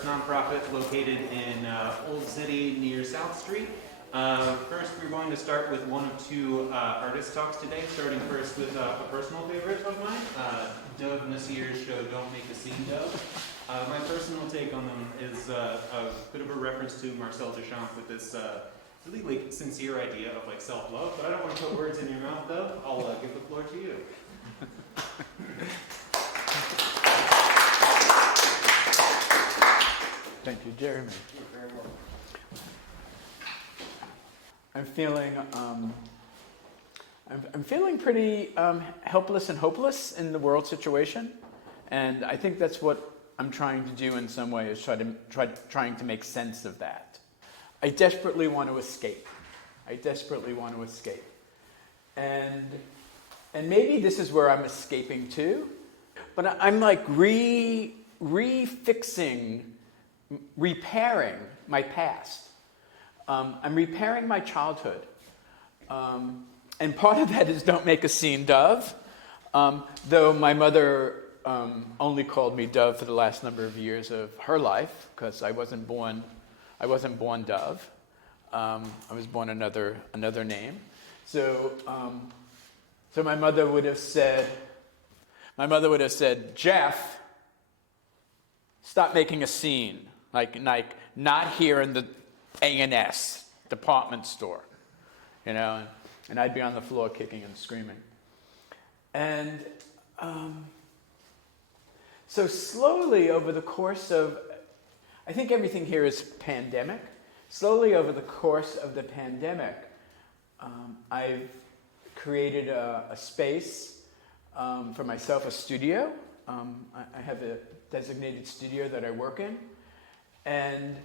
arts nonprofit located in Old City near South Street. First, we're going to start with one of two artist talks today, starting first with a personal favorite of mine, Nasir's show, Don't Make a Scene, Dove. My personal take on them is a bit of a reference to Marcel Duchamp with this really like sincere idea of like self-love, but I don't want to put words in your mouth though. I'll give the floor to you. Thank you, Jeremy. You're very welcome. I'm feeling pretty helpless and hopeless in the world situation, and I think that's what I'm trying to do in some way, is trying to make sense of that. I desperately want to escape. And maybe this is where I'm escaping to, but I'm like repairing my past. I'm repairing my childhood. And part of that is Don't Make a Scene, Dove. Though my mother only called me Dove for the last number of years of her life, because I wasn't born Dove. I was born another name. So my mother would have said, Jeff, stop making a scene. Like not here in the A&S department store, you know. And I'd be on the floor kicking and screaming. And so slowly over the course of, I think everything here is pandemic. Slowly over the course of the pandemic, I've created a space for myself, a studio. I have a designated studio that I work in. And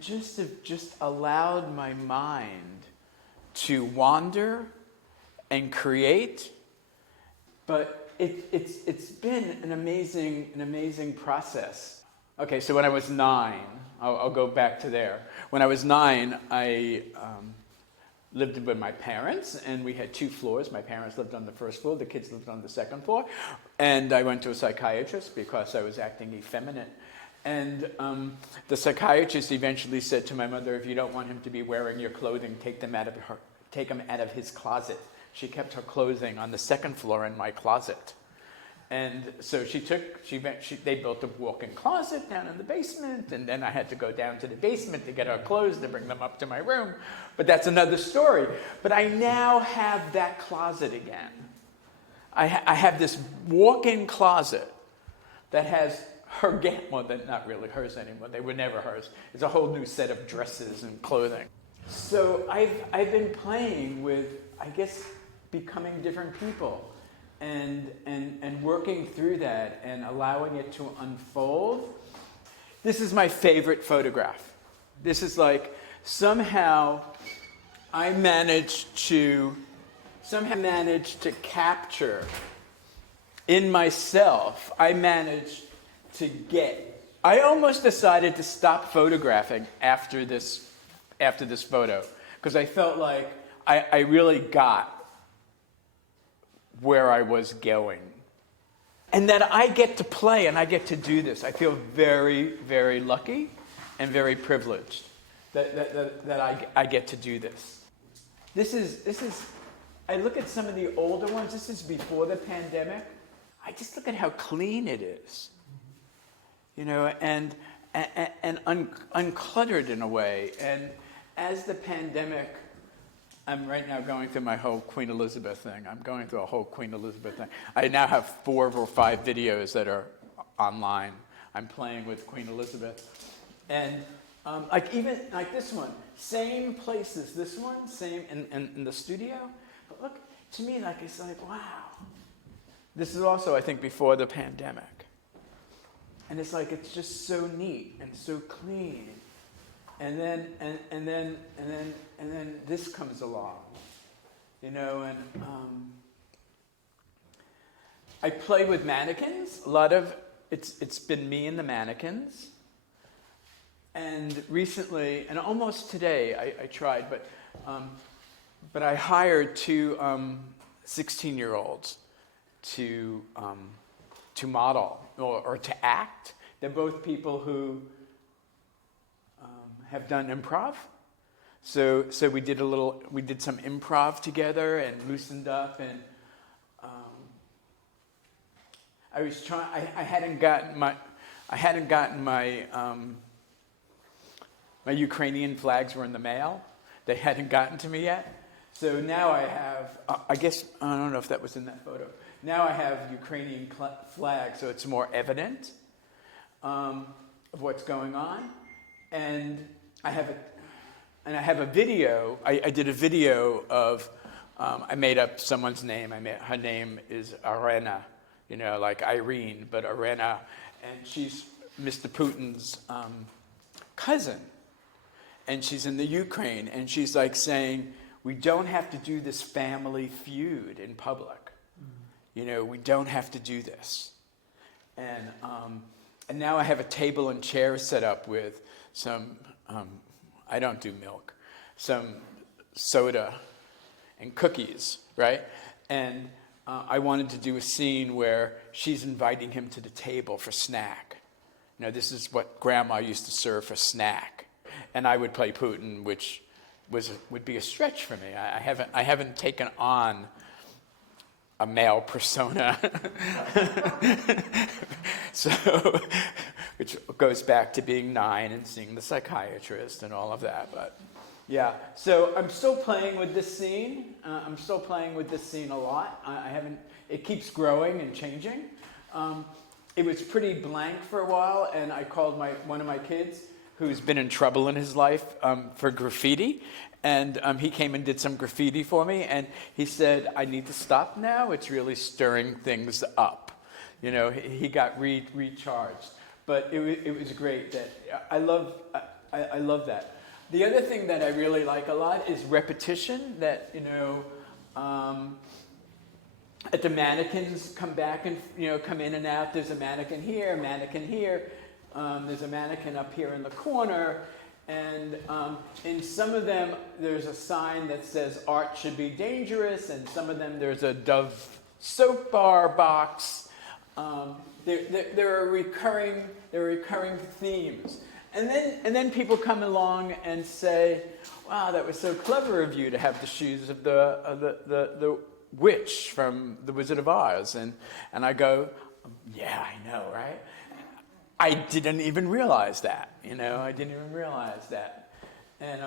just allowed my mind to wander and create. But it's been an amazing process. Okay, so when I was 9, I'll go back to there. When I was 9, I lived with my parents, and we had 2 floors. My parents lived on the first floor, the kids lived on the second floor. And I went to a psychiatrist because I was acting effeminate. And the psychiatrist eventually said to my mother, if you don't want him to be wearing your clothing, take him out of his closet. She kept her clothing on the second floor in my closet. And so they built a walk-in closet down in the basement, and then I had to go down to the basement to get her clothes to bring them up to my room. But that's another story. But I now have that closet again. I have this walk-in closet that has her well, they're not really hers anymore. They were never hers. It's a whole new set of dresses and clothing. So I've been playing with, I guess, becoming different people and working through that and allowing it to unfold. This is my favorite photograph. This is like somehow I managed to capture in myself, I almost decided to stop photographing after this photo, because I felt like I really got where I was going. And that I get to play and I get to do this. I feel very, very lucky and very privileged that I get to do this. This is, I look at some of the older ones, this is before the pandemic. I just look at how clean it is. You know, and uncluttered in a way. And as the pandemic, I'm right now going through my whole Queen Elizabeth thing. I'm going through a whole Queen Elizabeth thing. I now have 4 or 5 videos that are online. I'm playing with Queen Elizabeth. And even this one, same places, this one, same in the studio. But look, to me, it's like, wow. This is also, I think, before the pandemic. And it's like, it's just so neat and so clean. And then this comes along, you know, and I play with mannequins. A lot of it's been me and the mannequins. And recently, and almost today, I tried, but I hired 2 16-year-olds to model or to act, They're both people who have done improv. So we did some improv together and loosened up, and I was trying. I hadn't gotten my my Ukrainian flags were in the mail. They hadn't gotten to me yet. So now I have. I guess I don't know if that was in that photo. Now I have Ukrainian flags, so it's more evident of what's going on, and I have a video. I did a video of. I made up someone's name. Her name is Arena. Like Irene, but Arena, and she's Mr. Putin's cousin, and she's in the Ukraine, and she's like saying, we don't have to do this family feud in public. We don't have to do this. And now I have a table and chairs set up with some, I don't do milk, some soda and cookies, right? And I wanted to do a scene where she's inviting him to the table for snack. This is what Grandma used to serve for snack, and I would play Putin, which would be a stretch for me. I haven't taken on a male persona, so which goes back to being 9 and seeing the psychiatrist and all of that, but. Yeah, so I'm still playing with this scene. I'm still playing with this scene a lot. It keeps growing and changing. It was pretty blank for a while, and I called one of my kids, who's been in trouble in his life, for graffiti. And he came and did some graffiti for me, and he said, I need to stop now. It's really stirring things up. He got recharged. But it was great. I love that. The other thing that I really like a lot is repetition, that, at the mannequins come back and, come in and out. There's a mannequin here, there's a mannequin up here in the corner. And in some of them, there's a sign that says art should be dangerous. And some of them, there's a Dove soap bar box. There are recurring themes. And then people come along and say, wow, that was so clever of you to have the shoes of the witch from The Wizard of Oz. And I go, yeah, I know, right? I didn't even realize that, And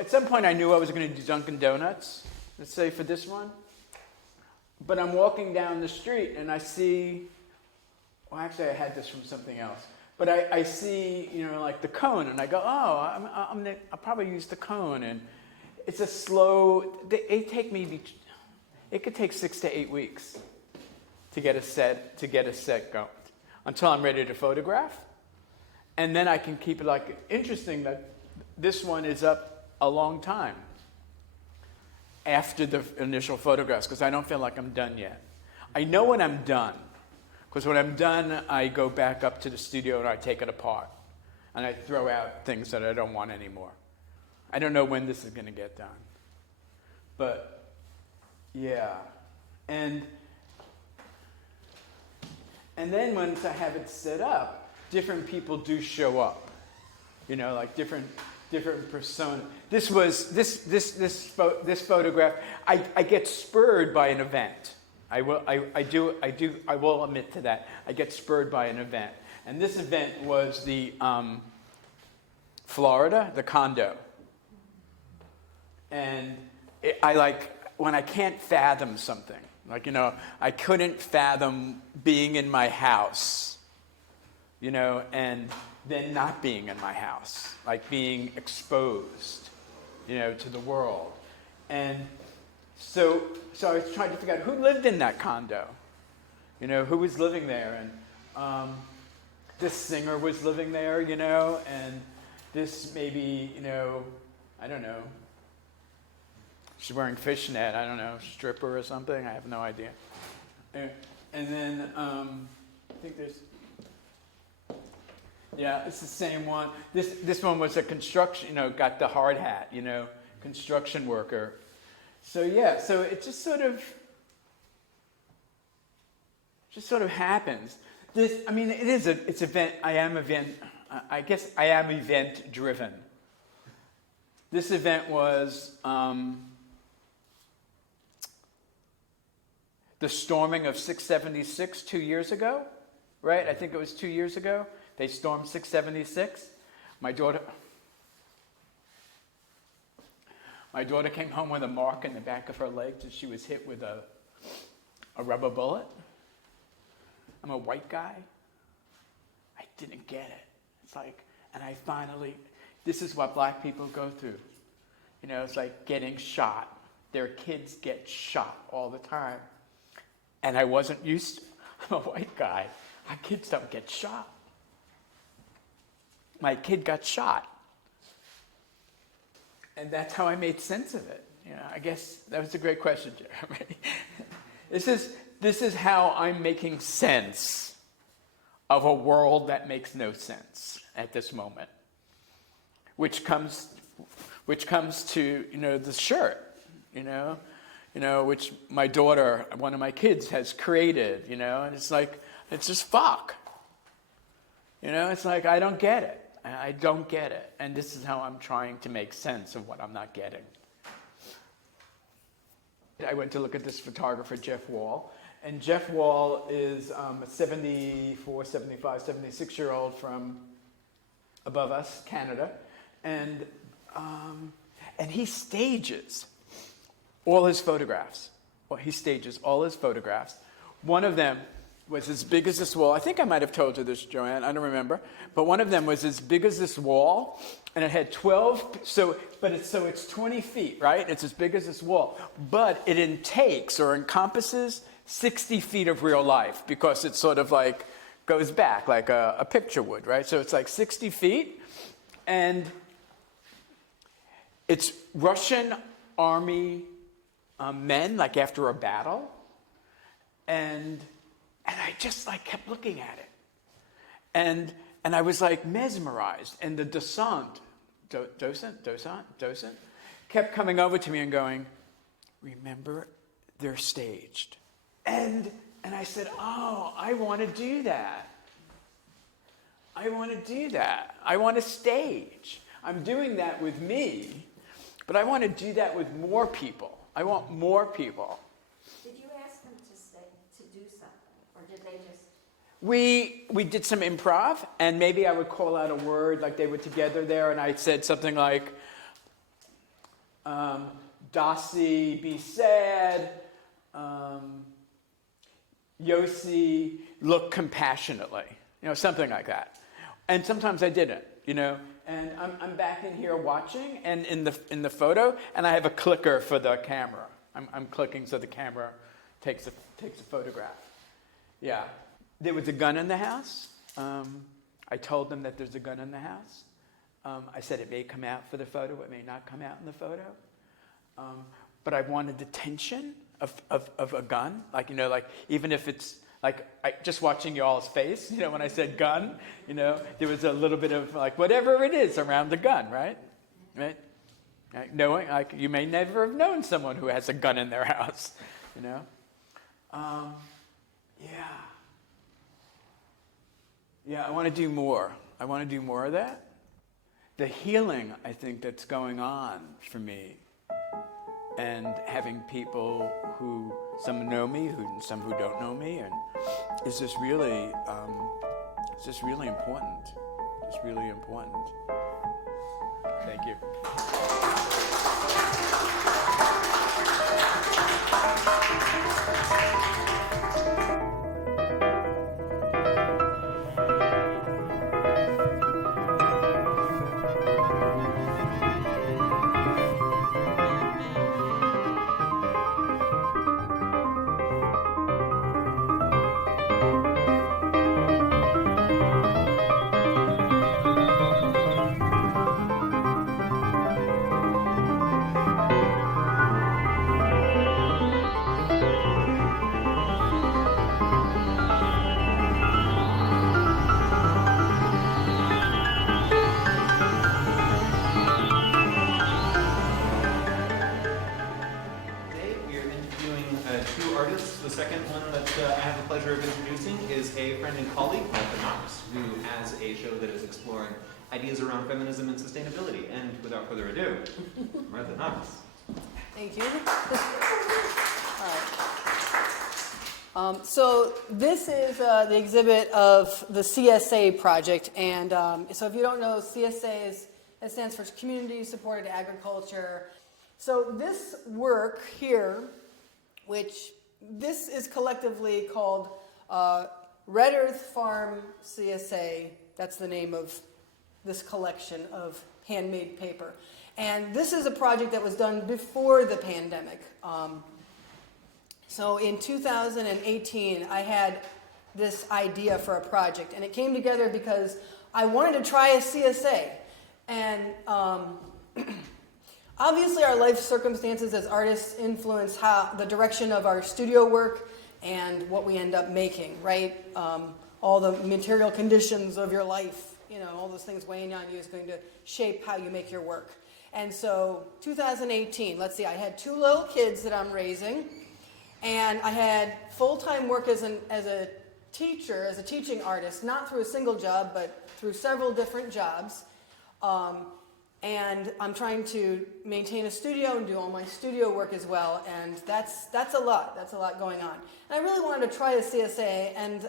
at some point I knew I was going to do Dunkin' Donuts, let's say for this one. But I'm walking down the street and I see, well, actually I had this from something else. But I see, like the cone, and I go, oh, I'll probably use the cone. And it's a slow, it could take 6 to 8 weeks to get a set going, until I'm ready to photograph. And then I can keep it interesting that this one is up a long time after the initial photographs, because I don't feel like I'm done yet. I know when I'm done. Because when I'm done, I go back up to the studio and I take it apart. And I throw out things that I don't want anymore. I don't know when this is going to get done. But, yeah. And then once I have it set up, different people do show up. Like different persona. This photograph, I get spurred by an event. I will admit to that. I get spurred by an event. And this event was the Florida, the condo. And when I can't fathom something, I couldn't fathom being in my house, and then not being in my house, like being exposed, to the world. And so I was trying to figure out who lived in that condo, who was living there. And this singer was living there, and this maybe, I don't know, she's wearing fishnet, I don't know, stripper or something, I have no idea. And then I think there's, yeah, it's the same one. This one was a construction, got the hard hat, construction worker. So yeah, so it just sort of happens. It's event, I guess I am event driven. This event was the storming of 676 2 years ago, right? I think it was 2 years ago. They stormed 676. My daughter came home with a mark in the back of her leg that she was hit with a rubber bullet. I'm a white guy. I didn't get it. It's like, and I finally, this is what black people go through. You know, it's like getting shot. Their kids get shot all the time. And I wasn't used to, I'm a white guy. Our kids don't get shot. My kid got shot. And that's how I made sense of it. You know, I guess that was a great question, Jeremy. This is how I'm making sense of a world that makes no sense at this moment. Which comes to, the shirt, which my daughter, one of my kids, has created, and it's just fuck. It's like, I don't get it. I don't get it. And this is how I'm trying to make sense of what I'm not getting. I went to look at this photographer, Jeff Wall. And Jeff Wall is a 74, 75, 76-year-old from above us, Canada. And he stages all his photographs. Well, he stages all his photographs. One of them was as big as this wall. I think I might have told you this, Joanne. I don't remember. But one of them was as big as this wall, and it had 12. It's 20 feet, right? It's as big as this wall, but it encompasses 60 feet of real life because it sort of like goes back like a picture would, right? So it's like 60 feet, and it's Russian army men, like after a battle, and I just like kept looking at it, and I was like mesmerized, and the docent kept coming over to me and going, "Remember, they're staged," and I said, "Oh, I want to do that. I want to do that. I want to stage. I'm doing that with me, but I want to do that with more people. I want more people." Did you ask them to do something, or did they just? We did some improv, and maybe I would call out a word, like they were together there, and I said something like, Dasi, be sad, Yossi, look compassionately, something like that. And sometimes I didn't, and I'm back in here watching, and in the photo, and I have a clicker for the camera. I'm clicking so the camera takes a photograph. Yeah. There was a gun in the house. I told them that there's a gun in the house. I said it may come out for the photo, it may not come out in the photo. But I wanted the tension of a gun, like even if it's like just watching y'all's face, when I said gun, there was a little bit of like whatever it is around the gun, right? Knowing, like you may never have known someone who has a gun in their house, Yeah, I want to do more. I want to do more of that. The healing, I think, that's going on for me, and having people who some know me, some who don't know me, and is just really important. It's really important. Thank you. a friend and colleague, Martha Knox, who has a show that is exploring ideas around feminism and sustainability. And without further ado, Martha Knox. Thank you. All right. So this is the exhibit of the CSA project, and so if you don't know, CSA it stands for Community Supported Agriculture. So this work here, which this is collectively called Red Earth Farm CSA. That's the name of this collection of handmade paper. And this is a project that was done before the pandemic. So in 2018, I had this idea for a project, and it came together because I wanted to try a CSA. And obviously our life circumstances as artists influence the direction of our studio work and what we end up making, right? All the material conditions of your life, all those things weighing on you is going to shape how you make your work. And so 2018, let's see, I had 2 little kids that I'm raising, and I had full-time work as a teacher, as a teaching artist, not through a single job, but through several different jobs. And I'm trying to maintain a studio and do all my studio work as well, and that's a lot. That's a lot going on. And I really wanted to try a CSA, and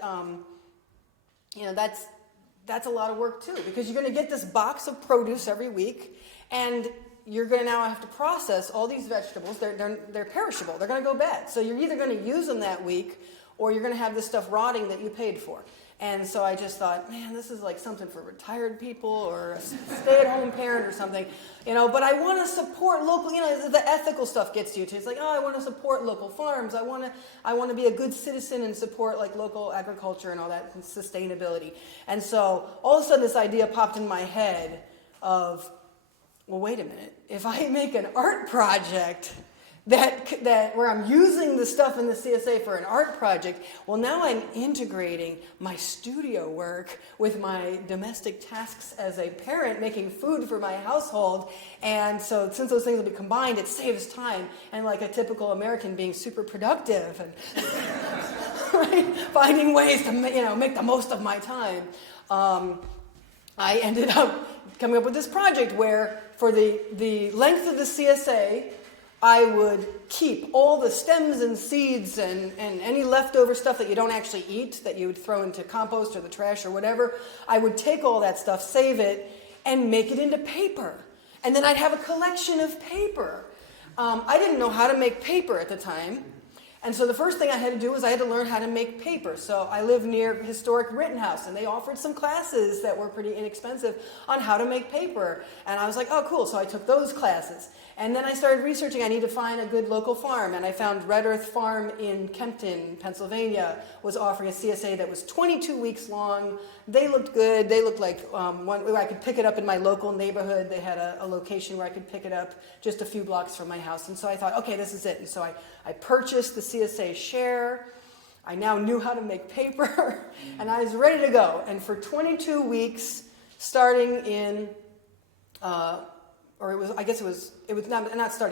that's a lot of work too, because you're going to get this box of produce every week, and you're going to now have to process all these vegetables. They're perishable. They're going to go bad. So you're either going to use them that week, or you're going to have this stuff rotting that you paid for. And so I just thought, man, this is like something for retired people or a stay-at-home parent or something, but I want to support local, the ethical stuff gets you to. It's like, I want to support local farms. I want to be a good citizen and support like local agriculture and all that and sustainability. And so all of a sudden this idea popped in my head of, well, wait a minute. If I make an art project that where I'm using the stuff in the CSA for an art project, well, now I'm integrating my studio work with my domestic tasks as a parent, making food for my household. And so since those things will be combined, it saves time. And like a typical American, being super productive and right? Finding ways to make the most of my time. I ended up coming up with this project where for the length of the CSA, I would keep all the stems and seeds and any leftover stuff that you don't actually eat, that you would throw into compost or the trash or whatever. I would take all that stuff, save it, and make it into paper. And then I'd have a collection of paper. I didn't know how to make paper at the time. And so the first thing I had to do was I had to learn how to make paper. So I live near historic Rittenhouse, and they offered some classes that were pretty inexpensive on how to make paper. And I was like, oh, cool. So I took those classes. And then I started researching, I need to find a good local farm. And I found Red Earth Farm in Kempton, Pennsylvania, was offering a CSA that was 22 weeks long. They looked good. They looked like one where I could pick it up in my local neighborhood. They had a location where I could pick it up just a few blocks from my house. And so I thought, okay, this is it. And so I purchased the CSA share. I now knew how to make paper. And I was ready to go. And for 22 weeks, starting in...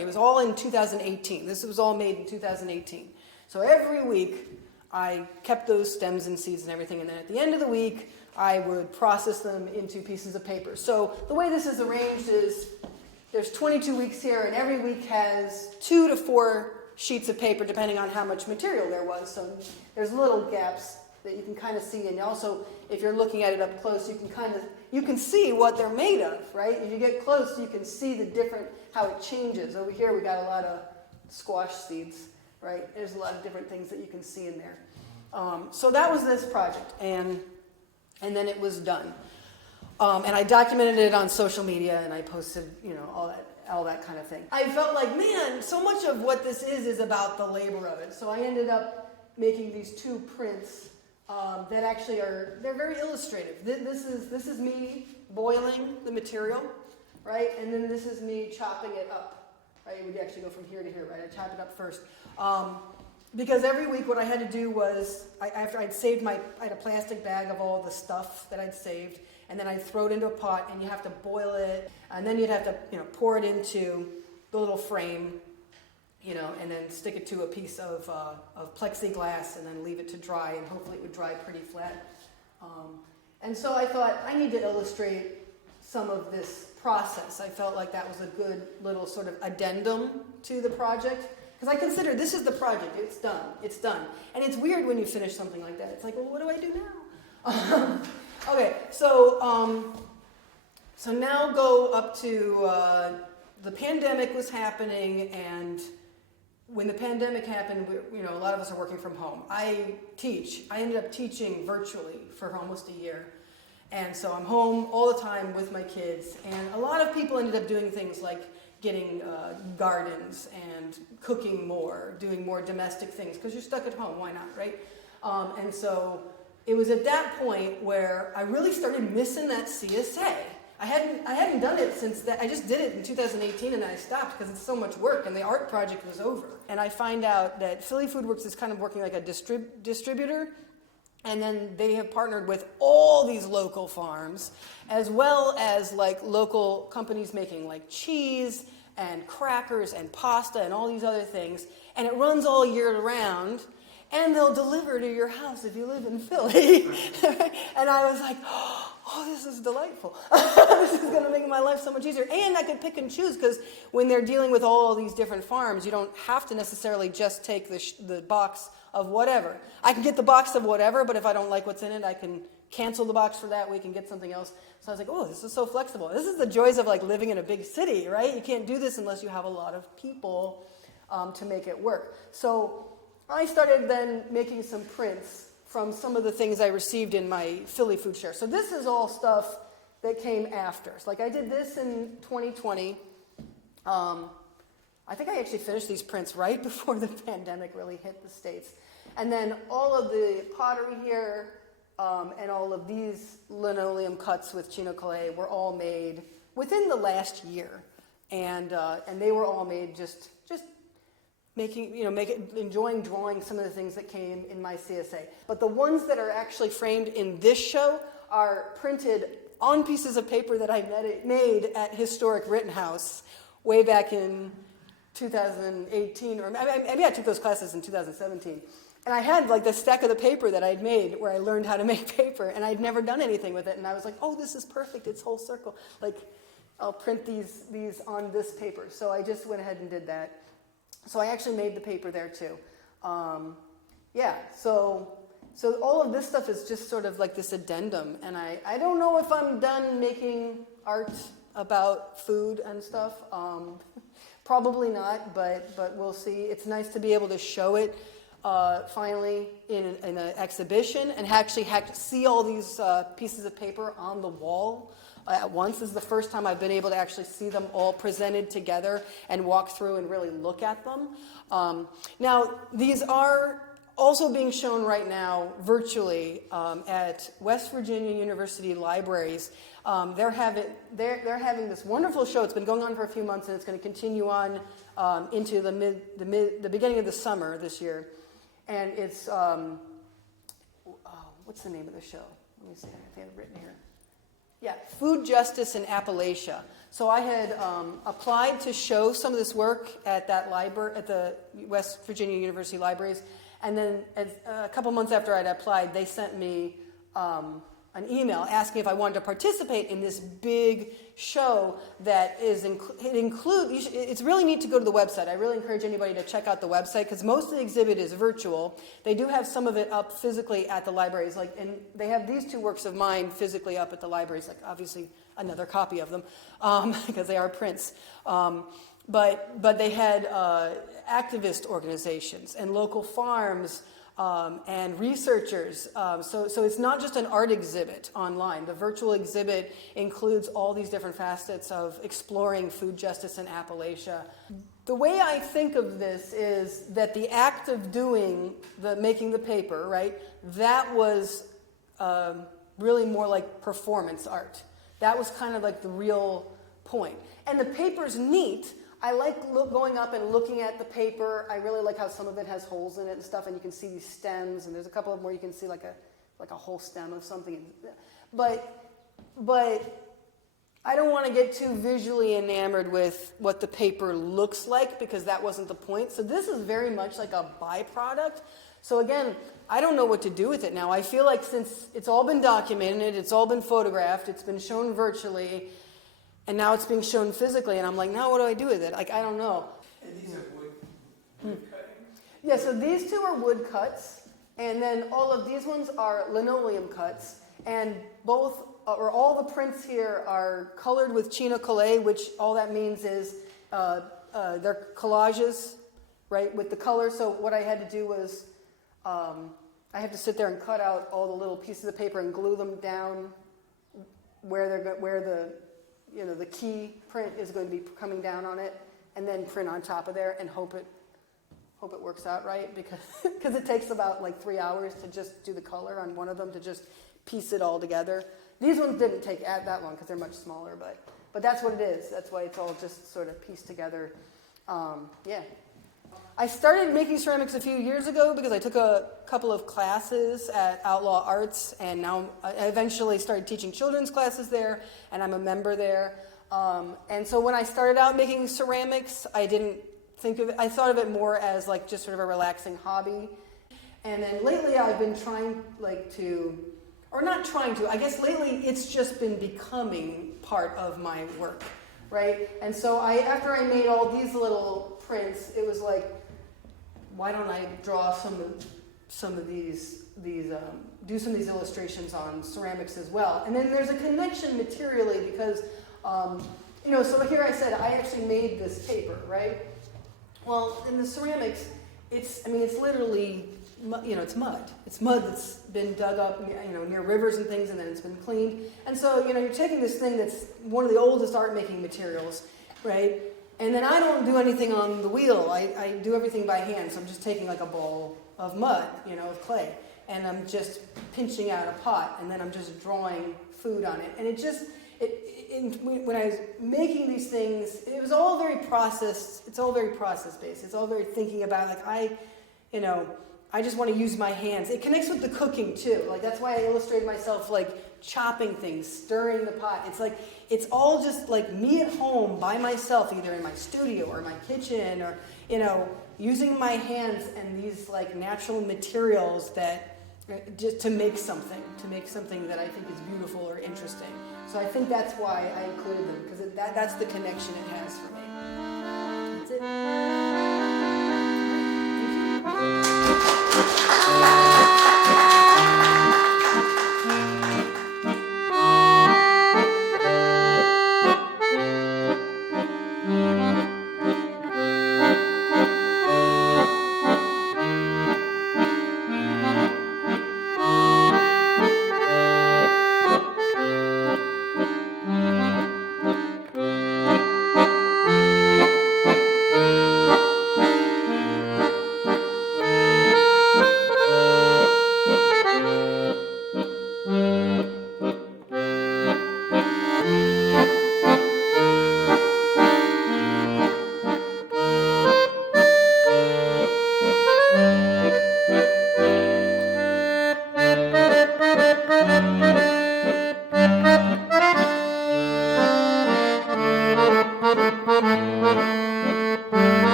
it was all in 2018. This was all made in 2018. So every week, I kept those stems and seeds and everything, and then at the end of the week, I would process them into pieces of paper. So the way this is arranged is there's 22 weeks here, and every week has 2 to 4 sheets of paper, depending on how much material there was. So there's little gaps that you can kind of see, and also, if you're looking at it up close, you can see what they're made of, right? If you get close, you can see how it changes. Over here, we got a lot of squash seeds, right? There's a lot of different things that you can see in there. So that was this project, and then it was done. And I documented it on social media, and I posted, all that kind of thing. I felt like, man, so much of what this is about the labor of it. So I ended up making these 2 prints that actually they're very illustrative. This is me boiling the material, right? And then this is me chopping it up, right? It would actually go from here to here, right? I chop it up first. Because every week what I had to do was, after I'd saved I had a plastic bag of all the stuff that I'd saved, and then I'd throw it into a pot, and you have to boil it, and then you'd have to pour it into the little frame, and then stick it to a piece of plexiglass and then leave it to dry, and hopefully it would dry pretty flat. And so I thought I need to illustrate some of this process. I felt like that was a good little sort of addendum to the project, because I consider this is the project. It's done. And it's weird when you finish something like that. It's like, well, what do I do now? Okay, so now go up to the pandemic was happening, and when the pandemic happened, a lot of us are working from home. I ended up teaching virtually for almost a year. And so I'm home all the time with my kids. And a lot of people ended up doing things like getting gardens and cooking more, doing more domestic things, because you're stuck at home, why not, right? And so it was at that point where I really started missing that CSA. I hadn't done it since that. I just did it in 2018 and then I stopped because it's so much work and the art project was over. And I find out that Philly Food Works is kind of working like a distributor, and then they have partnered with all these local farms as well as like local companies making like cheese and crackers and pasta and all these other things, and it runs all year round. And they'll deliver to your house if you live in Philly. And I was like, oh, this is delightful. This is going to make my life so much easier. And I could pick and choose, because when they're dealing with all these different farms, you don't have to necessarily just take the box of whatever. I can get the box of whatever, but if I don't like what's in it, I can cancel the box for that week and get something else. So I was like, oh, this is so flexible. This is the joys of like living in a big city, right? You can't do this unless you have a lot of people to make it work. So I started then making some prints from some of the things I received in my Philly food share. So this is all stuff that came after. So like I did this in 2020. I think I actually finished these prints right before the pandemic really hit the States. And then all of the pottery here and all of these linoleum cuts with chino clay were all made within the last year. And they were all made just enjoying drawing some of the things that came in my CSA. But the ones that are actually framed in this show are printed on pieces of paper that I made at Historic Rittenhouse way back in 2018, or maybe I took those classes in 2017. And I had like the stack of the paper that I'd made where I learned how to make paper, and I'd never done anything with it. And I was like, oh, this is perfect. It's whole circle. Like, I'll print these on this paper. So I just went ahead and did that. So I actually made the paper there too. So all of this stuff is just sort of like this addendum. And I don't know if I'm done making art about food and stuff. Probably not, but we'll see. It's nice to be able to show it finally in an exhibition and actually see all these pieces of paper on the wall at once. This is the first time I've been able to actually see them all presented together and walk through and really look at them. Now, these are also being shown right now virtually at West Virginia University Libraries. They're having this wonderful show. It's been going on for a few months, and it's going to continue on into the beginning of the summer this year. And it's what's the name of the show? Let me see. I have it written here. Yeah, Food Justice in Appalachia. So I had applied to show some of this work at that library, at the West Virginia University Libraries, and then a couple months after I'd applied, they sent me an email asking if I wanted to participate in this big show that is it's really neat to go to the website. I really encourage anybody to check out the website because most of the exhibit is virtual. They do have some of it up physically at the libraries, and they have these two works of mine physically up at the libraries, like obviously another copy of them because they are prints. But they had activist organizations and local farms and researchers. So it's not just an art exhibit online. The virtual exhibit includes all these different facets of exploring food justice in Appalachia. The way I think of this is that the act of making the paper, right, that was really more like performance art. That was kind of like the real point. And the paper's neat. I like going up and looking at the paper. I really like how some of it has holes in it and stuff, and you can see these stems, and there's a couple of them where you can see like a whole stem of something. But I don't want to get too visually enamored with what the paper looks like because that wasn't the point. So this is very much like a byproduct. So again, I don't know what to do with it now. I feel like since it's all been documented, it's all been photographed, it's been shown virtually, and now it's being shown physically, and I'm like, now what do I do with it? Like, I don't know. And these are wood cuttings? Yeah, so these two are wood cuts, and then all of these ones are linoleum cuts, and both, or all the prints here are colored with chino colle, which all that means is they're collages, right, with the color. So what I had to do was, I have to sit there and cut out all the little pieces of paper and glue them down where the key print is going to be coming down on it, and then print on top of there and hope it works out right because it takes about like 3 hours to just do the color on one of them, to just piece it all together. These ones didn't take that long because they're much smaller, but that's what it is. That's why it's all just sort of pieced together. Yeah. I started making ceramics a few years ago because I took a couple of classes at Outlaw Arts, and now I eventually started teaching children's classes there, and I'm a member there. And so when I started out making ceramics, I didn't think of it, I thought of it more as like just sort of a relaxing hobby. And then lately I've been trying I guess lately it's just been becoming part of my work, right? And so after I made all these little prints, it was like, why don't I draw some of these do some of these illustrations on ceramics as well? And then there's a connection materially because, so here I said I actually made this paper, right? Well, in the ceramics, it's literally, it's mud. It's mud that's been dug up, near rivers and things, and then it's been cleaned. And so, you're taking this thing that's one of the oldest art making materials, right? And then I don't do anything on the wheel. I do everything by hand. So I'm just taking like a bowl of mud, of clay, and I'm just pinching out a pot, and then I'm just drawing food on it. And when I was making these things, it was all very processed. It's all very process based. It's all very thinking about like I just want to use my hands. It connects with the cooking too. Like that's why I illustrated myself like chopping things, stirring the pot. It's like it's all just like me at home by myself, either in my studio or my kitchen, or using my hands and these like natural materials that just to make something that I think is beautiful or interesting. So I think that's why I included them, because that's the connection it has for me. That's it. Thank you.